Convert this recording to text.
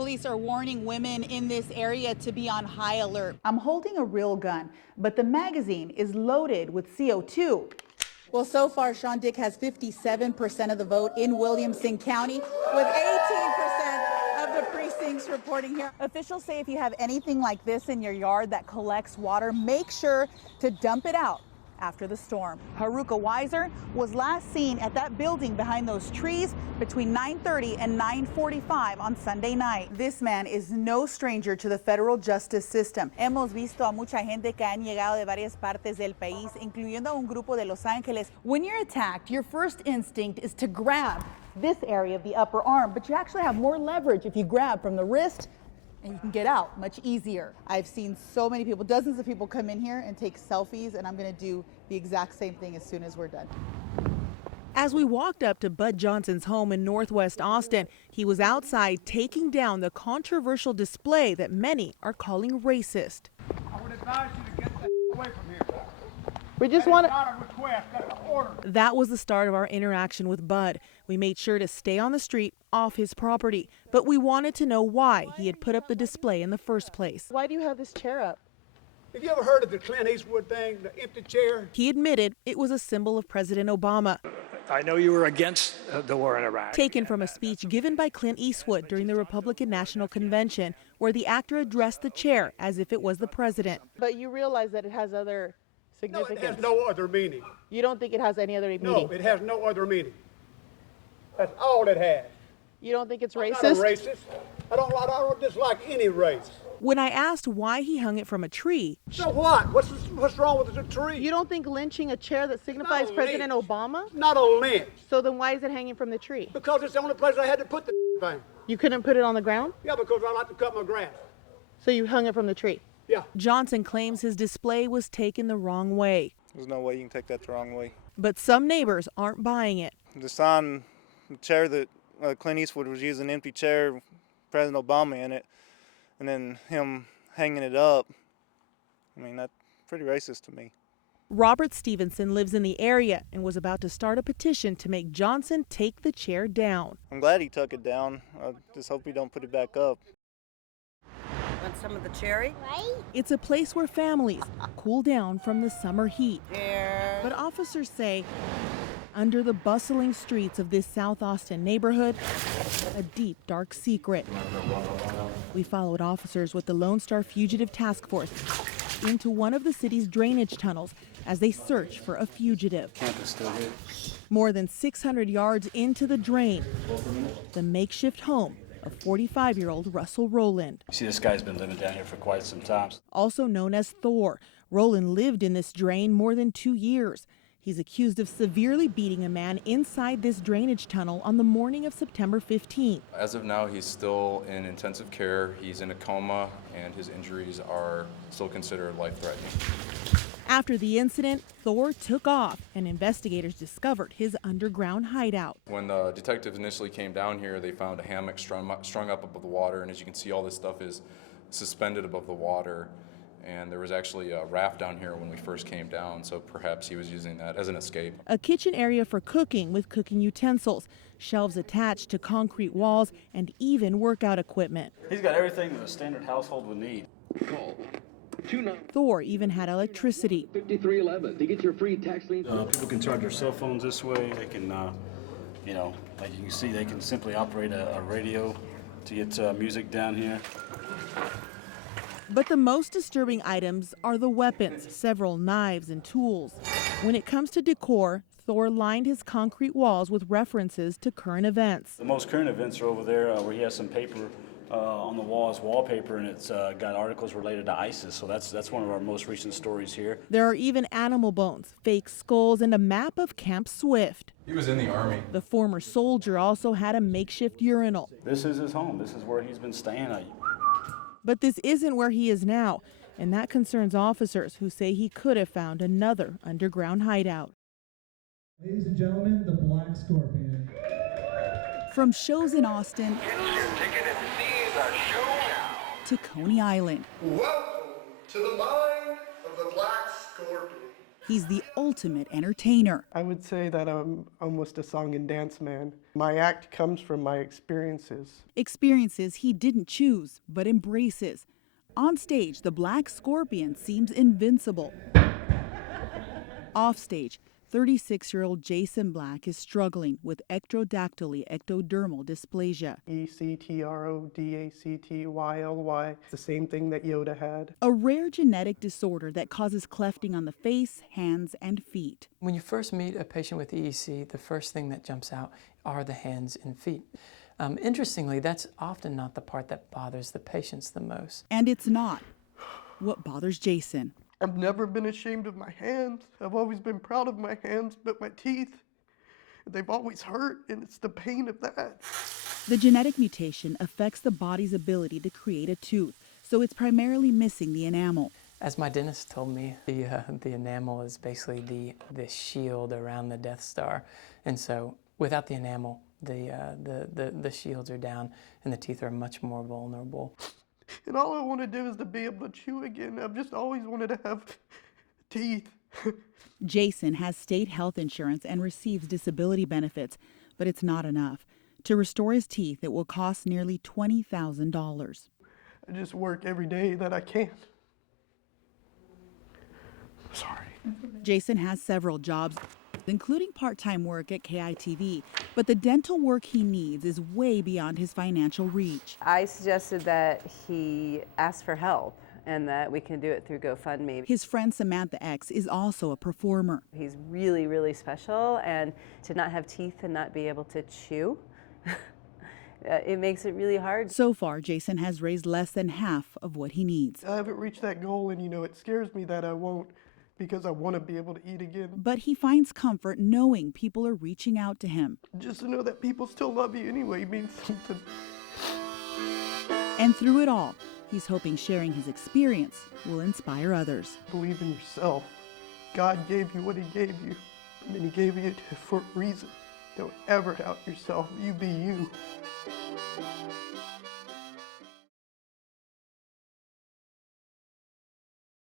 Police are warning women in this area to be on high alert. I'm holding a real gun, but the magazine is loaded with CO2. Well, so far, Sean Dick has 57% of the vote in Williamson County, with 18% of the precincts reporting here. Officials say if you have anything like this in your yard that collects water, make sure to dump it out after the storm. Haruka Weiser was last seen at that building behind those trees between 9:30 and 9:45 on Sunday night. This man is no stranger to the federal justice system. Hemos visto a mucha gente que han llegado de varias partes del país, incluyendo a un grupo de Los Ángeles. When you're attacked, your first instinct is to grab this area of the upper arm, but you actually have more leverage if you grab from the wrist, and you can get out much easier. I've seen so many people, dozens of people come in here and take selfies, and I'm going to do the exact same thing as soon as we're done. As we walked up to Bud Johnson's home in Northwest Austin, he was outside taking down the controversial display that many are calling racist. I would advise you to get that away from here. We just want to. Not a request, that's an order. That was the start of our interaction with Bud. We made sure to stay on the street off his property, but we wanted to know why he had put up the display in the first place. Why do you have this chair up? Have you ever heard of the Clint Eastwood thing, the empty chair? He admitted it was a symbol of President Obama. I know you were against the war in Iraq. Taken from a speech given by Clint Eastwood during the Republican National Convention, where the actor addressed the chair as if it was the president. But you realize that it has other significance. No, it has no other meaning. You don't think it has any other meaning? No, it has no other meaning. That's all it has. You don't think it's racist? I'm not a racist. I don't dislike any race. When I asked why he hung it from a tree, So what? What's wrong with the tree? You don't think lynching a chair that signifies Not a President lynch. Obama? Not a lynch. So then why is it hanging from the tree? Because it's the only place I had to put the thing. You couldn't put it on the ground? Yeah, because I like to cut my grass. So you hung it from the tree? Yeah. Johnson claims his display was taken the wrong way. There's no way you can take that the wrong way. But some neighbors aren't buying it. The sign, the chair that Clint Eastwood was using, an empty chair, President Obama in it, and then him hanging it up. I mean, that's pretty racist to me. Robert Stevenson lives in the area and was about to start a petition to make Johnson take the chair down. I'm glad he took it down. I just hope he don't put it back up. Want some of the cherry? Right? It's a place where families cool down from the summer heat. Here. But officers say under the bustling streets of this South Austin neighborhood, a deep, dark secret. We followed officers with the Lone Star Fugitive Task Force into one of the city's drainage tunnels as they search for a fugitive. Campus still here. More than 600 yards into the drain, the makeshift home of 45-year-old Russell Rowland. You see, this guy's been living down here for quite some time. Also known as Thor, Rowland lived in this drain more than 2 years. He's accused of severely beating a man inside this drainage tunnel on the morning of September 15th. As of now, he's still in intensive care. He's in a coma, and his injuries are still considered life-threatening. After the incident, Thor took off, and investigators discovered his underground hideout. When the detectives initially came down here, they found a hammock strung up above the water, and as you can see, all this stuff is suspended above the water. And there was actually a raft down here when we first came down, so perhaps he was using that as an escape. A kitchen area for cooking with cooking utensils, shelves attached to concrete walls, and even workout equipment. He's got everything that a standard household would need. Thor even had electricity. 5311 to get your free tax lien. People can charge their cell phones this way. They can, like you can see, they can simply operate a radio to get music down here. But the most disturbing items are the weapons, several knives and tools. When it comes to decor, Thor lined his concrete walls with references to current events. The most current events are over there where he has some paper on the wall as wallpaper, and it's got articles related to ISIS, so that's one of our most recent stories here. There are even animal bones, fake skulls, and a map of Camp Swift. He was in the Army. The former soldier also had a makeshift urinal. This is his home. This is where he's been staying. But this isn't where he is now, and that concerns officers who say he could have found another underground hideout. Ladies and gentlemen, the Black Scorpion. From shows in Austin to Coney Island. Welcome to the mind of the Black Scorpion. He's the ultimate entertainer. I would say that I'm almost a song and dance man. My act comes from my experiences. Experiences he didn't choose, but embraces. On stage, the Black Scorpion seems invincible. Offstage, 36-year-old Jason Black is struggling with ectrodactyly ectodermal dysplasia, ECTRODACTYLY. It's the same thing that Yoda had. a rare genetic disorder that causes clefting on the face, hands, and feet. When you first meet a patient with EEC, the first thing that jumps out are the hands and feet. Interestingly, that's often not the part that bothers the patients the most. And it's not what bothers Jason. I've never been ashamed of my hands. I've always been proud of my hands, but my teeth, they've always hurt, and it's the pain of that. The genetic mutation affects the body's ability to create a tooth, so it's primarily missing the enamel. As my dentist told me, the enamel is basically the shield around the Death Star. And so without the enamel, the shields are down and the teeth are much more vulnerable. And all I want to do is to be able to chew again. I've just always wanted to have teeth. Jason has state health insurance and receives disability benefits, but it's not enough. To restore his teeth, it will cost nearly $20,000. I just work every day that I can. Sorry. Jason has several jobs, including part-time work at KITV, but the dental work he needs is way beyond his financial reach. I suggested that he ask for help and that we can do it through GoFundMe. His friend Samantha X is also a performer. He's really, really special, and to not have teeth and not be able to chew, it makes it really hard. So far, Jason has raised less than half of what he needs. I haven't reached that goal, and it scares me that I won't, because I want to be able to eat again. But he finds comfort knowing people are reaching out to him. Just to know that people still love you anyway means something. And through it all, he's hoping sharing his experience will inspire others. Believe in yourself. God gave you what he gave you, and he gave you for a reason. Don't ever doubt yourself. You be you.